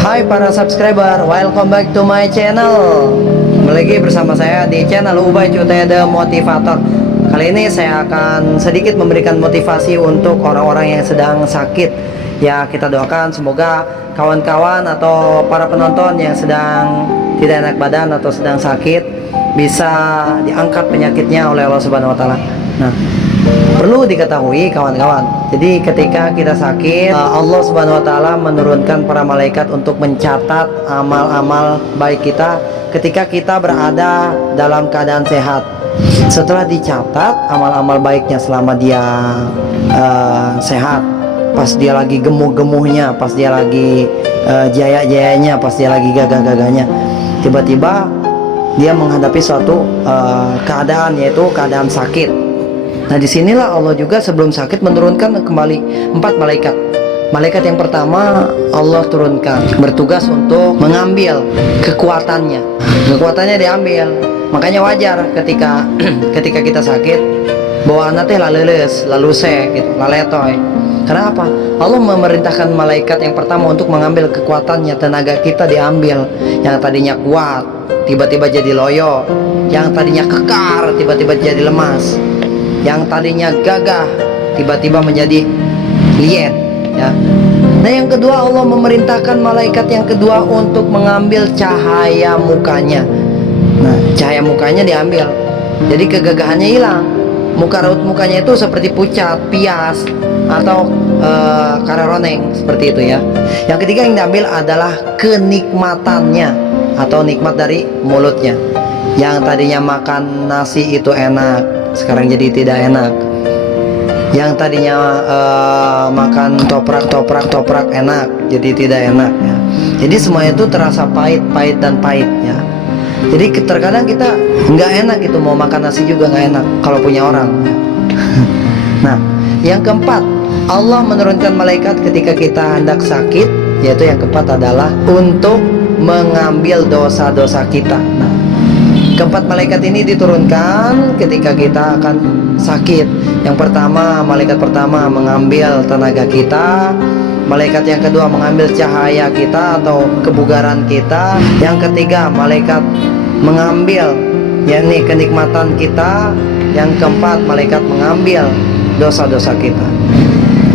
Hai para subscriber, welcome back to my channel. Kembali lagi bersama saya di channel Ubay Cute The Motivator. Kali ini saya akan sedikit memberikan motivasi untuk orang-orang yang sedang sakit. Ya, kita doakan semoga kawan-kawan atau para penonton yang sedang tidak enak badan atau sedang sakit bisa diangkat penyakitnya oleh Allah Subhanahu wa taala. Nah, perlu diketahui kawan-kawan, jadi ketika kita sakit, Allah Subhanahu wa taala menurunkan para malaikat untuk mencatat amal-amal baik kita ketika kita berada dalam keadaan sehat. Setelah dicatat amal-amal baiknya selama dia sehat, pas dia lagi gemuh-gemuhnya, pas dia lagi jaya-jayanya, pas dia lagi gagah-gagahnya, tiba-tiba dia menghadapi suatu keadaan, yaitu keadaan sakit. Nah, disinilah Allah juga sebelum sakit menurunkan kembali 4 malaikat. Malaikat yang pertama Allah turunkan bertugas untuk mengambil kekuatannya. Kekuatannya diambil. Makanya wajar ketika ketika kita sakit bawaan teh laleles, laluse gitu, laletoy. Karena apa? Allah memerintahkan malaikat yang pertama untuk mengambil kekuatannya, tenaga kita diambil. Yang tadinya kuat tiba-tiba jadi loyo, yang tadinya kekar tiba-tiba jadi lemas, yang tadinya gagah tiba-tiba menjadi liet, ya. Nah, yang kedua Allah memerintahkan malaikat yang kedua untuk mengambil cahaya mukanya. Nah, cahaya mukanya diambil, jadi kegagahannya hilang. Muka raut mukanya itu seperti pucat, pias, atau kararoneng seperti itu, ya. Yang ketiga yang diambil adalah kenikmatannya atau nikmat dari mulutnya. Yang tadinya makan nasi itu enak, sekarang jadi tidak enak. Yang tadinya makan toprak enak, jadi tidak enak, ya. Jadi semuanya itu terasa pahit dan pahit, ya. Jadi terkadang kita nggak enak gitu, mau makan nasi juga nggak enak kalau punya orang, ya. Nah, yang keempat Allah menurunkan malaikat ketika kita hendak sakit, yaitu yang keempat adalah untuk mengambil dosa-dosa kita. Nah, keempat malaikat ini diturunkan ketika kita akan sakit. Yang pertama, malaikat pertama mengambil tenaga kita. Malaikat yang kedua mengambil cahaya kita atau kebugaran kita. Yang ketiga, malaikat mengambil yakni kenikmatan kita. Yang keempat, malaikat mengambil dosa-dosa kita.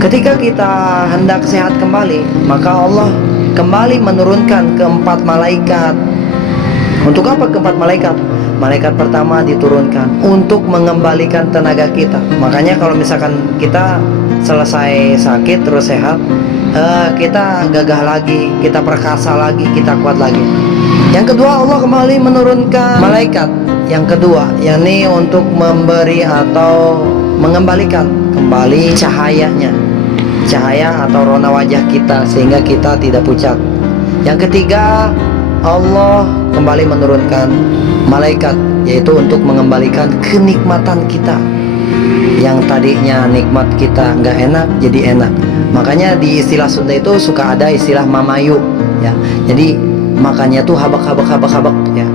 Ketika kita hendak sehat kembali, maka Allah kembali menurunkan keempat malaikat. Untuk apa keempat malaikat? Malaikat pertama diturunkan untuk mengembalikan tenaga kita. Makanya kalau misalkan kita selesai sakit terus sehat, kita gagah lagi, kita perkasa lagi, kita kuat lagi. Yang kedua Allah kembali menurunkan malaikat yang kedua, yakni untuk memberi atau mengembalikan kembali cahayanya, cahaya atau rona wajah kita sehingga kita tidak pucat. Yang ketiga Allah kembali menurunkan malaikat, yaitu untuk mengembalikan kenikmatan kita. Yang tadinya nikmat kita nggak enak jadi enak. Makanya di istilah Sunda itu suka ada istilah mamayu, ya. Jadi makannya tuh habak, ya.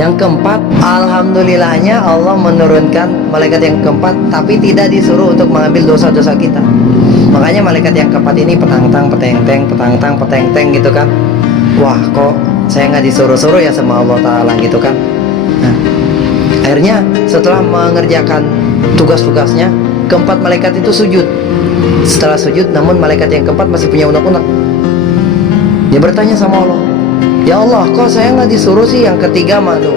Yang keempat, alhamdulillahnya Allah menurunkan malaikat yang keempat, tapi tidak disuruh untuk mengambil dosa-dosa kita. Makanya malaikat yang keempat ini petang-tang peteng-teng gitu kan. Wah, kok saya nggak disuruh-suruh ya sama Allah Ta'ala gitu kan. Nah, akhirnya setelah mengerjakan tugas-tugasnya, keempat malaikat itu sujud. Setelah sujud, namun malaikat yang keempat masih punya unek-unek. Dia bertanya sama Allah, ya Allah, kok saya nggak disuruh sih? Yang ketiga manu,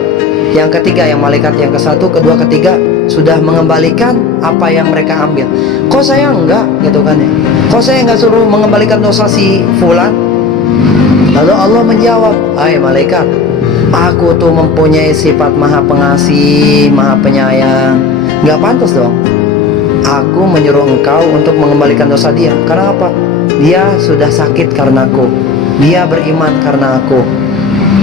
yang ketiga, yang malaikat yang ke-1, kedua, ketiga sudah mengembalikan apa yang mereka ambil. Kok saya enggak gitu kan, ya? Kok saya nggak suruh mengembalikan dosa si fulan? Lalu Allah menjawab, hai malaikat, aku tuh mempunyai sifat maha pengasih, maha penyayang. Gak pantas dong aku menyuruh engkau untuk mengembalikan dosa dia. Karena apa? Dia sudah sakit karena aku, dia beriman karena aku,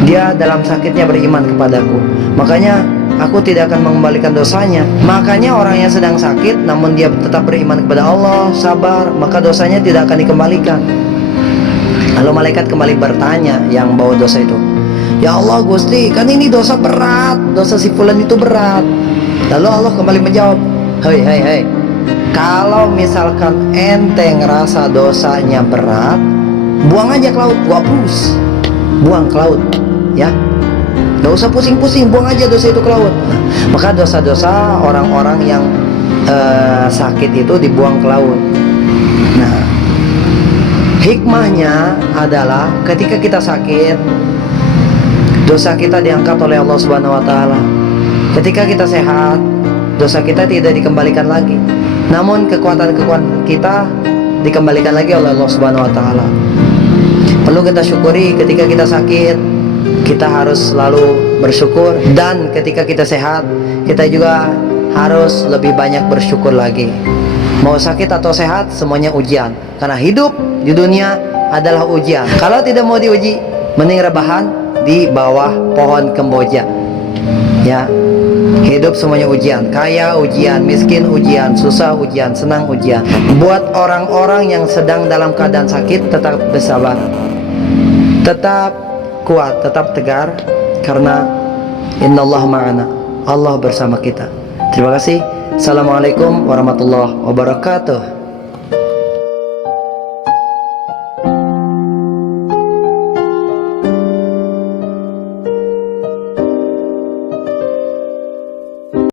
dia dalam sakitnya beriman kepadaku. Makanya aku tidak akan mengembalikan dosanya. Makanya orang yang sedang sakit namun dia tetap beriman kepada Allah, sabar, maka dosanya tidak akan dikembalikan. Lalu malaikat kembali bertanya yang bawa dosa itu, ya Allah Gusti, kan ini dosa berat, dosa si fulan itu berat. Lalu Allah kembali menjawab, hei, kalau misalkan ente ngerasa dosanya berat, buang aja ke laut, gua hapus, buang ke laut, ya. Gak usah pusing-pusing, buang aja dosa itu ke laut. Nah, maka dosa-dosa orang-orang yang sakit itu dibuang ke laut. Nah, hikmahnya adalah ketika kita sakit, dosa kita diangkat oleh Allah Subhanahu wa taala. Ketika kita sehat, dosa kita tidak dikembalikan lagi. Namun kekuatan-kekuatan kita dikembalikan lagi oleh Allah Subhanahu wa taala. Perlu kita syukuri ketika kita sakit, kita harus selalu bersyukur, dan ketika kita sehat, kita juga harus lebih banyak bersyukur lagi. Mau sakit atau sehat, semuanya ujian. Karena hidup di dunia adalah ujian. Kalau tidak mau diuji, mending rebahan di bawah pohon kemboja. Ya, hidup semuanya ujian. Kaya ujian, miskin ujian, susah ujian, senang ujian. Buat orang-orang yang sedang dalam keadaan sakit, tetap bersabar, tetap kuat, tetap tegar, karena innallaha ma'ana, Allah bersama kita. Terima kasih. Assalamualaikum warahmatullahi wabarakatuh.